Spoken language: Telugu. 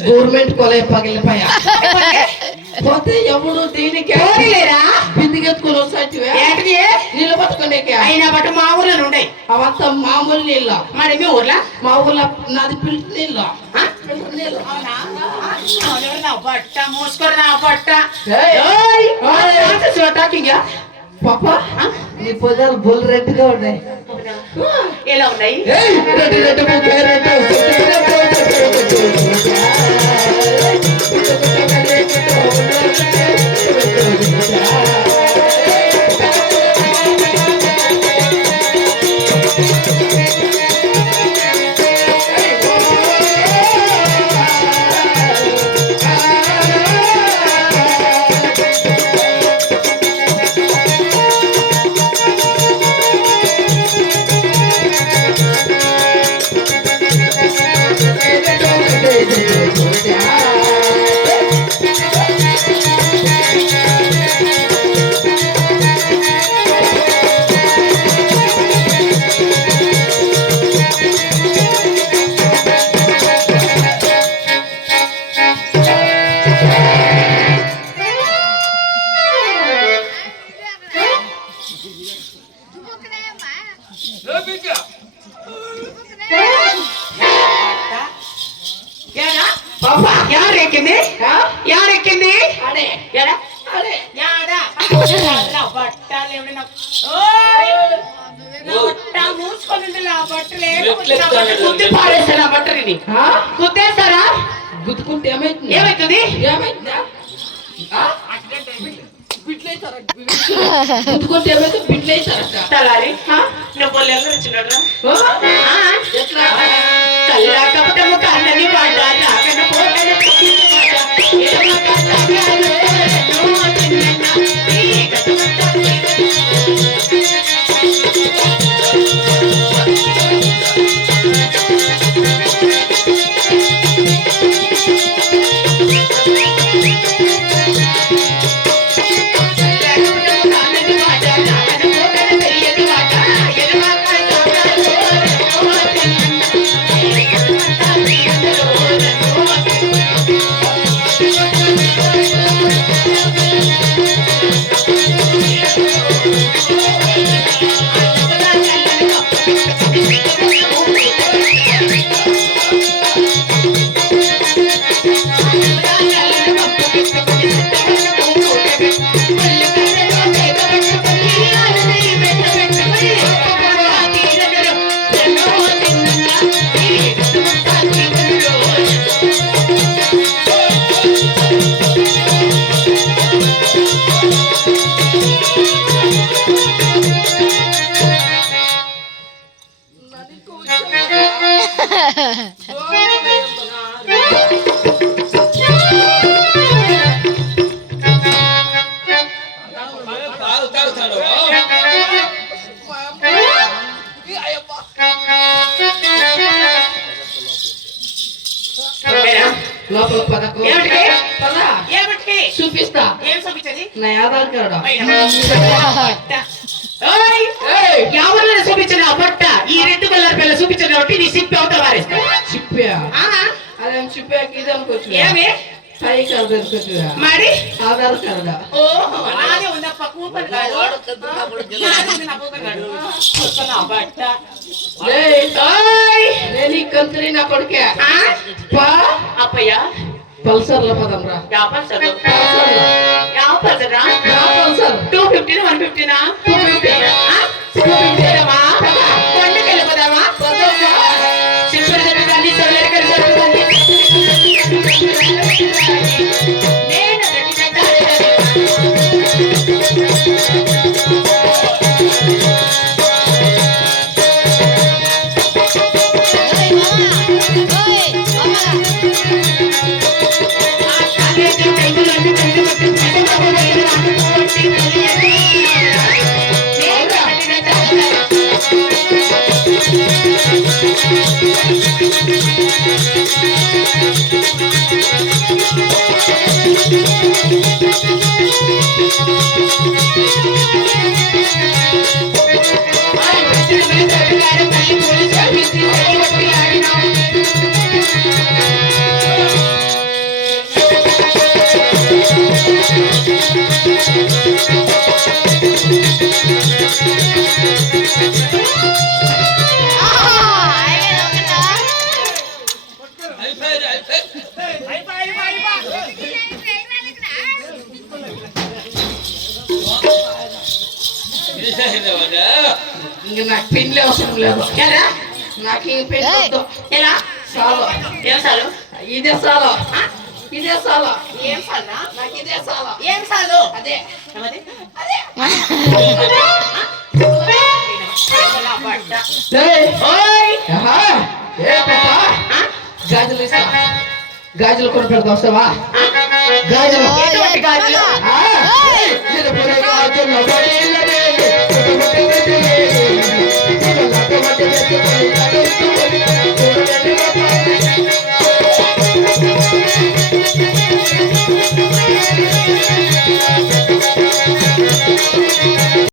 గవర్నమెంట్ కొలే పగిలిపోయా పోతే ఎవడు దీనికి బిందికెత్తుకుని వస్తాటివే నీళ్ళు పట్టుకునేకి అయినా బట్ట మా ఊర్లో ఉండే అవంతా మామూలు నీళ్ళ మరి మీ ఊర్లో మా ఊర్లో నాది ఫిల్టర్ నీళ్ళు బట్ట మూసుకొని నా బట్ట పాప నీ పొదాలు బొల్ రెడ్గా ఉన్నాయి ఎలా ఉన్నాయి యారెక్కింది గుద్దేస్తారా గుద్దుకుంటే ఏమైతుంది ఏమైతుంది గుద్దుకుంటే ఏమైతుంది బిడ్లైతారట నువ్వు వచ్చినట్రా కళ్ళాకపోతే కన్నది పాట రాకన పోటన చూపిస్తా నా ఆధార్ కార్డు ఎవరు చూపించిన బట్ట ఈ రెడ్ కలర్ పిల్ల చూపించిన కాబట్టి నీ సిప్పి అవతల వారేస్తా చిప్పా అదేం చిప్పాకి ఇది అనుకోవచ్చు ఏమి సై కార్డు అనుకోవచ్చు మరి ఆధార్ కార్డు అదే ఉందప్ప కూపన్ కార్డు బట్ట నీ కంత్రి నా కొడుకే ఆ? పా అప్పయ్య పల్సర్లో పదం రా యాభై చదువు పల్సర్లో యాభై చదువురా రా పల్సర్ 250 150 250 కొండకి వెళ్ళిపోదామా సింపుల్ జరుగుతుంది సోలర్ గారు జరుగుతుంది నేను రెడ్డి పెట్టాలి. ఇంక నాకు పెళ్లి అవసరం లేదు ఎలా నాకు ఈ పెళ్లి వద్దు. ఎలా చాలు ఏం సాలు ఇదే చాలు ఇదే చాలు ఏం సాలురా నాకు ఇదే చాలు ఏం సాలు అదే ఏమది ఏయ్, ఓయ్ ఆహా, ఏ పాపా గాజులు ఇస్తా గాజులు కొని పెడతా వస్తావా గాజులు ఎటువంటి గాజులు ఆ, ఏయ్, చిరుపురి గాజులు పడిల్లనే, చిరుపురి గాజులు పడిల్లనే, చిరులక మధ్య వెతుకుని నడుస్తూ